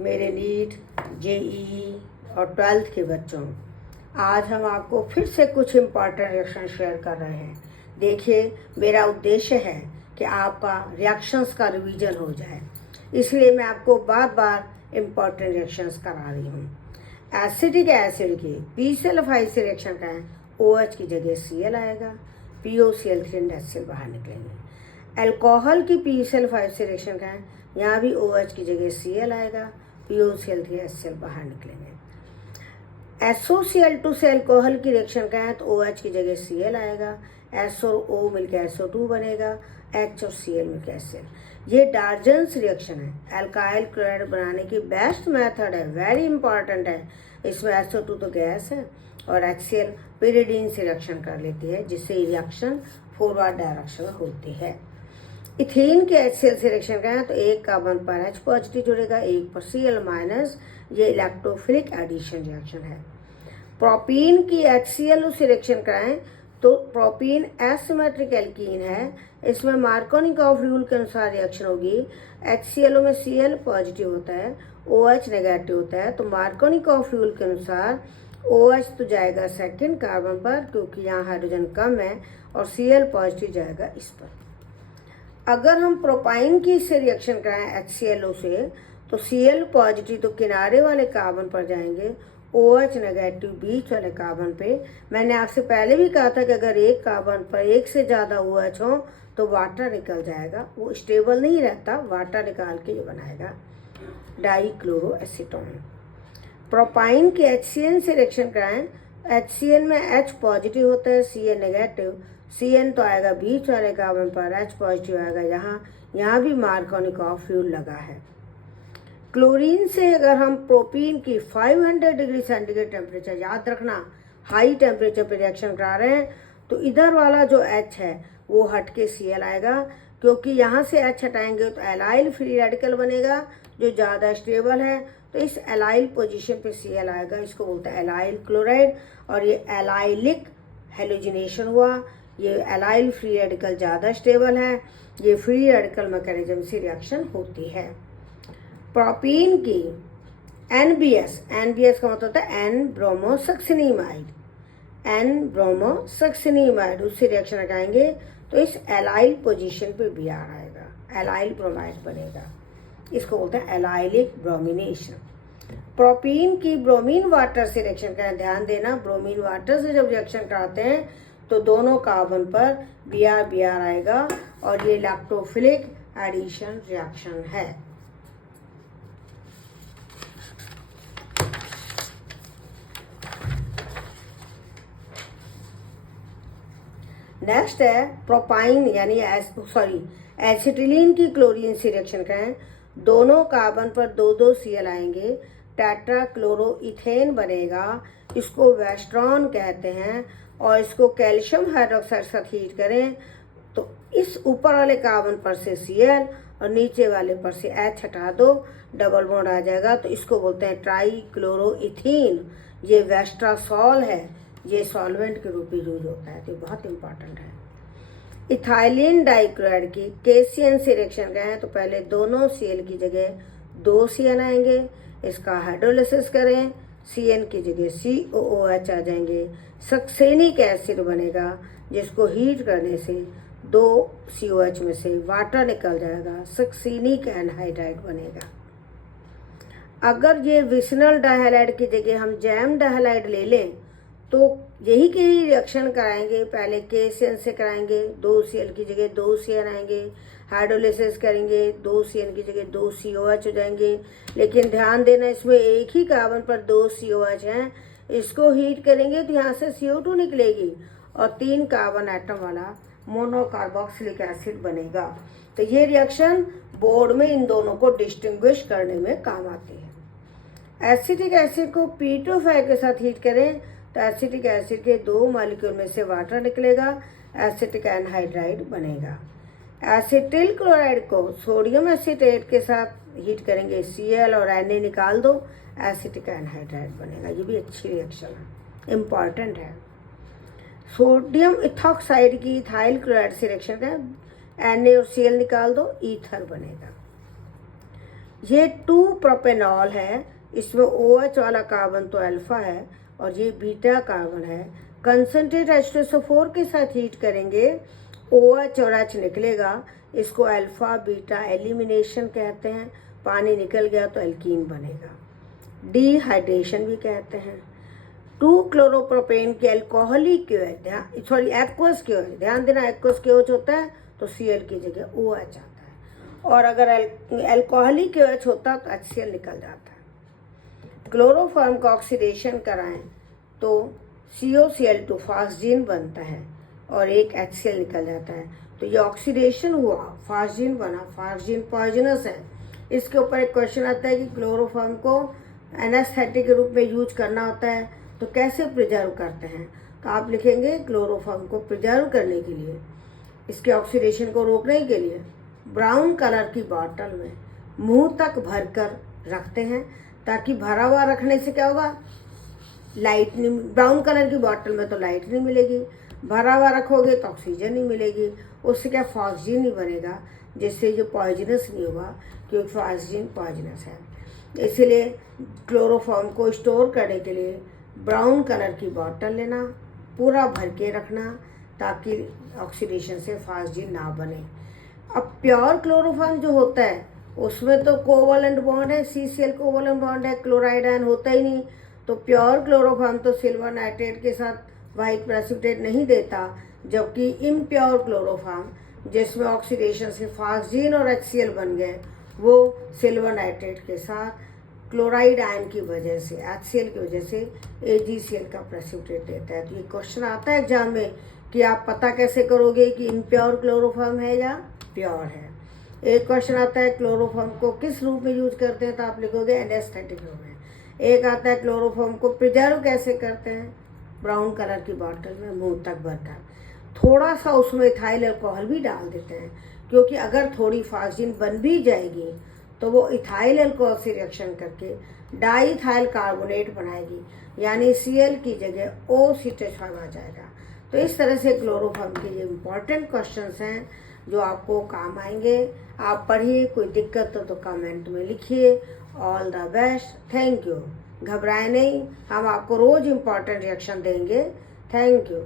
मेरे NEET, JEE और 12th के बच्चों, आज हम आपको फिर से कुछ इम्पॉर्टेंट रिएक्शन शेयर कर रहे हैं। देखिए, मेरा उद्देश्य है कि आपका रिएक्शंस का रिवीजन हो जाए, इसलिए मैं आपको बार बार इम्पॉर्टेंट रिएक्शंस करा रही हूँ। एसिटिक एसिड की PCl5 से रिएक्शन का है, OH की जगह Cl आएगा, POCl3 HCl बाहर निकलेंगे। अल्कोहल की PCl5 से रिएक्शन का है, यहाँ भी OH की जगह Cl आएगा, POCl3 HCl बाहर निकलेंगे। SOCl2 से अल्कोहल की रिएक्शन का है तो OH की जगह Cl आएगा, S और O मिलकर SO2 बनेगा, H और Cl मिलकर HCl। ये डार्जन्स रिएक्शन है। अल्काइल क्लोराइड बनाने की बेस्ट मेथड है, वेरी इंपॉर्टेंट है। इसमें SO2 तो गैस है और HCl pyridine से रिएक्शन कर लेती है, जिससे रिएक्शन फॉरवर्ड डायरेक्शन में होती है। इथेन के HCl से रिएक्शन का है तो एक कार्बन पर H पॉजिटिव जुड़ेगा, एक पर Cl माइनस, ये इलेक्ट्रोफिलिक एडिशन रिएक्शन है। प्रोपीन की HCl से रिएक्शन कराएं तो प्रोपीन एसिमेट्रिक एल्कीन है, इसमें मार्कोनिकॉफ रूल के अनुसार रिएक्शन होगी। HCl में Cl पॉजिटिव होता है, OH नेगेटिव होता है, तो मार्कोनिकॉफ रूल के अनुसार OH तो जाएगा सेकंड कार्बन पर क्योंकि यहाँ हाइड्रोजन कम है, और Cl पॉजिटिव जाएगा इस पर। अगर हम प्रोपाइन की इससे रिएक्शन कराएं HClO से तो Cl पॉजिटिव तो किनारे वाले कार्बन पर जाएंगे, OH नेगेटिव बीच वाले कार्बन पे। मैंने आपसे पहले भी कहा था कि अगर एक कार्बन पर एक से ज़्यादा OH हो तो वाटर निकल जाएगा, वो स्टेबल नहीं रहता, वाटर निकाल के ये बनाएगा डाइक्लोरोएसीटोन। प्रोपाइन के HCN से रिएक्शन कराएं, HCN में H पॉजिटिव होता है, Cn नेगेटिव, Cn तो आएगा बीच वाले कार्बन पर, H पॉजिटिव आएगा यहाँ भी मार्कोनिकॉफ रूल लगा है। क्लोरीन से अगर हम प्रोपीन की 500 डिग्री सेंटीग्रेड टेम्परेचर, याद रखना हाई टेम्परेचर पे रिएक्शन करा रहे हैं, तो इधर वाला जो H है वो हट के Cl आएगा, क्योंकि यहाँ से H हटाएंगे तो एलाइल फ्री रेडिकल बनेगा जो ज़्यादा स्टेबल है, तो इस एलाइल पोजीशन पे Cl आएगा, इसको बोलते हैं एलाइल क्लोराइड। और ये एलाइलिक हेलोजिनेशन हुआ, ये एलाइल फ्री रेडिकल ज़्यादा स्टेबल है, ये फ्री रेडिकल मैकेनिज्म से रिएक्शन होती है। प्रोपीन की NBS का मतलब होता है एन ब्रोमोसक्सिनीमाइड, उससे रिएक्शन लगाएंगे तो इस एलाइल पोजीशन पे Br आएगा, एलाइल ब्रोमाइड बनेगा, इसको बोलते हैं एलाइलिक ब्रोमिनेशन। प्रोपीन की ब्रोमीन वाटर से रिएक्शन करें, ध्यान देना, ब्रोमीन वाटर से जब रिएक्शन कराते हैं तो दोनों कार्बन पर Br आएगा, और ये इलेक्ट्रोफिलिक एडिशन रिएक्शन है। नेक्स्ट है प्रोपाइन यानी एसिटिलीन की क्लोरीन से रिएक्शन करें, दोनों कार्बन पर 2 Cl आएंगे, टेट्राक्लोरोइथेन बनेगा, इसको वेस्ट्रॉन कहते हैं। और इसको कैल्शियम हाइड्रोक्साइड साथ हीट करें तो इस ऊपर वाले कार्बन पर से Cl और नीचे वाले पर से H हटा दो, डबल बॉन्ड आ जाएगा, तो इसको बोलते हैं ट्राइक्लोरोइथीन। ये वेस्ट्रासॉल है, ये सॉल्वेंट के रूप में यूज होता है, तो बहुत इंपॉर्टेंट है। इथाइलिन डाइक्लोराइड की KCN से रिएक्शन करें तो पहले दोनों Cl की जगह 2 Cn आएंगे, इसका हाइड्रोलिसिस करें, Cn की जगह COOH आ जाएंगे, सक्सेनिक एसिड बनेगा, जिसको हीट करने से 2 COH में से वाटर निकल जाएगा, सक्सेनिक एनहाइड्राइड बनेगा। अगर ये विसिनल डाइहैलाइड की जगह हम जैम डाइहैलाइड ले लें तो यही के ही रिएक्शन कराएंगे, पहले KCN से कराएंगे, 2 Cl की जगह 2 Cn आएंगे, हाइड्रोलिसिस करेंगे, 2 Cn की जगह 2 COH हो जाएंगे। लेकिन ध्यान देना, इसमें एक ही कार्बन पर 2 COH हैं, इसको हीट करेंगे तो यहाँ से CO2 निकलेगी और 3 कार्बन एटम वाला मोनोकार्बोक्सिलिक एसिड बनेगा। तो ये रिएक्शन बोर्ड में इन दोनों को डिस्टिंग्विश करने में काम आती है। एसिटिक एसिड को P2O5 के साथ हीट करें तो एसिटिक एसिड के 2 मॉलिक्यूल में से वाटर निकलेगा, एसिटिक एनहाइड्राइड बनेगा। एसिटिल क्लोराइड को सोडियम एसिटेट के साथ हीट करेंगे, Cl और Na निकाल दो, एसिटिक एनहाइड्राइड बनेगा। ये भी अच्छी रिएक्शन है, इम्पॉर्टेंट है। सोडियम इथॉक्साइड की इथाइल क्लोराइड से रिएक्शन करें, Na और Cl निकाल दो, ईथर बनेगा। ये 2 प्रोपेनॉल है, इसमें OH वाला कार्बन तो अल्फा है और ये बीटा कार्बन है। कंसनट्रेट H2SO4 के साथ हीट करेंगे, OH और H निकलेगा, इसको अल्फा बीटा एलिमिनेशन कहते हैं। पानी निकल गया तो एल्कीन बनेगा, डिहाइड्रेशन भी कहते हैं। 2 क्लोरोप्रोपेन के अल्कोहलिक क्यों है, एक्वस क्यों है, ध्यान देना, एक्वस क्यों होता है तो Cl की जगह OH आता है, और अगर अल्कोहलिक क्यों होता तो HCl निकल जाता है। क्लोरोफॉर्म का ऑक्सीडेशन कराएं तो COCl2 फास्जीन बनता है और एक HCl निकल जाता है। तो ये ऑक्सीडेशन हुआ, फास्जीन बना, फास्जीन पॉइजनस है। इसके ऊपर एक क्वेश्चन आता है कि क्लोरोफॉर्म को एनेस्थेटिक के रूप में यूज करना होता है तो कैसे प्रिजर्व करते हैं, तो आप लिखेंगे क्लोरोफॉर्म को प्रिजर्व करने के लिए, इसके ऑक्सीडेशन को रोकने के लिए ब्राउन कलर की बॉटल में मुंह तक भरकर रखते हैं, ताकि भरा हुआ रखने से क्या होगा, लाइट नहीं, ब्राउन कलर की बॉटल में तो लाइट नहीं मिलेगी, भरा हुआ रखोगे तो ऑक्सीजन नहीं मिलेगी, उससे क्या फॉस्जीन नहीं बनेगा, जिससे जो पॉइजनस नहीं होगा, क्योंकि फॉस्जीन पॉइजनस है। इसलिए क्लोरोफॉर्म को स्टोर करने के लिए ब्राउन कलर की बॉटल लेना, पूरा भर के रखना, ताकि ऑक्सीडेशन से फॉस्जीन ना बने। अब प्योर क्लोरोफॉर्म जो होता है उसमें तो कोवलेंट बॉन्ड है, CCl कोवलेंट बॉन्ड है, क्लोराइड आयन होता ही नहीं, तो प्योर क्लोरोफॉर्म तो सिल्वर नाइट्रेट के साथ वाइट प्रेसिपिटेट नहीं देता, जबकि इम्प्योर क्लोरोफॉर्म जिसमें ऑक्सीडेशन से फॉस्जीन और HCl बन गए, वो सिल्वर नाइट्रेट के साथ क्लोराइड आयन की वजह से, HCl की वजह से AgCl का प्रेसिपिटेट देता है। तो ये क्वेश्चन आता है एग्जाम में कि आप पता कैसे करोगे कि इम्प्योर क्लोरोफॉर्म है या प्योर है। एक क्वेश्चन आता है क्लोरोफॉर्म को किस रूप में यूज करते हैं, तो आप लिखोगे एनेस्थेटिक रूप में। एक आता है क्लोरोफॉर्म को प्रिजर्व कैसे करते हैं, ब्राउन कलर की बॉटल में मुंह तक भरकर, थोड़ा सा उसमें इथाइल अल्कोहल भी डाल देते हैं, क्योंकि अगर थोड़ी फॉस्जीन बन भी जाएगी तो वो इथाइल अल्कोहल से रिएक्शन करके डाइथाइल कार्बोनेट बनाएगी, यानी Cl की जगह OCH5 आ जाएगा। तो इस तरह से क्लोरोफॉर्म के ये इम्पॉर्टेंट क्वेश्चंस हैं जो आपको काम आएंगे। आप पढ़िए, कोई दिक्कत हो तो कमेंट में लिखिए। All the best, thank you. घबराए नहीं, हम आपको रोज इम्पॉर्टेंट रिएक्शन देंगे। Thank you.